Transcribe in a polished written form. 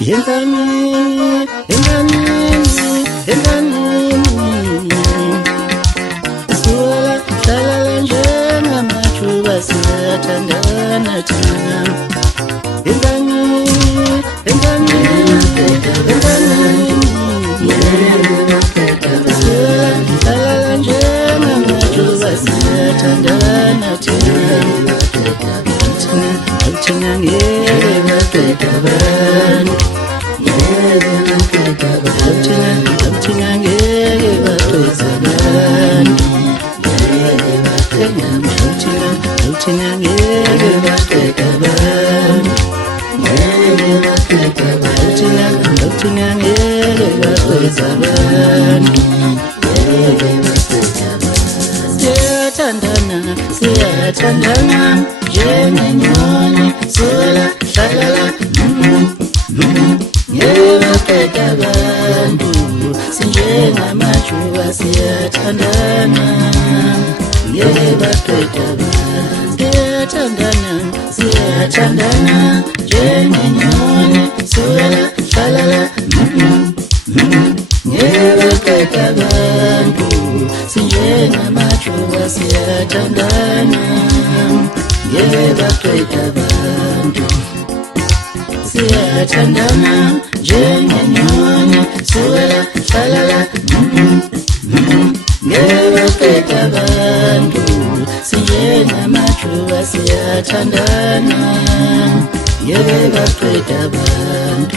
Yengani Suala talala njema machuba siyatandana tena Yengani Suala talala njema machuba siyatandana tena Altina ngeke batekabani Altina ngeke batekabani Altina ngeke batekabani Altina ngeke batekabani Siyathandana njengenyoni Suala talala Ngeke abantu sinjengamajuba siyathandana Ngeke abantu siyathandana njengenyoni Suala talala Ngeke abantu sinjengamajuba siyathandana Ngeke abantu siyathandana njengenyoni Suala talala Ngeke abantu sinjengamajuba siyathandana Ngeke abantu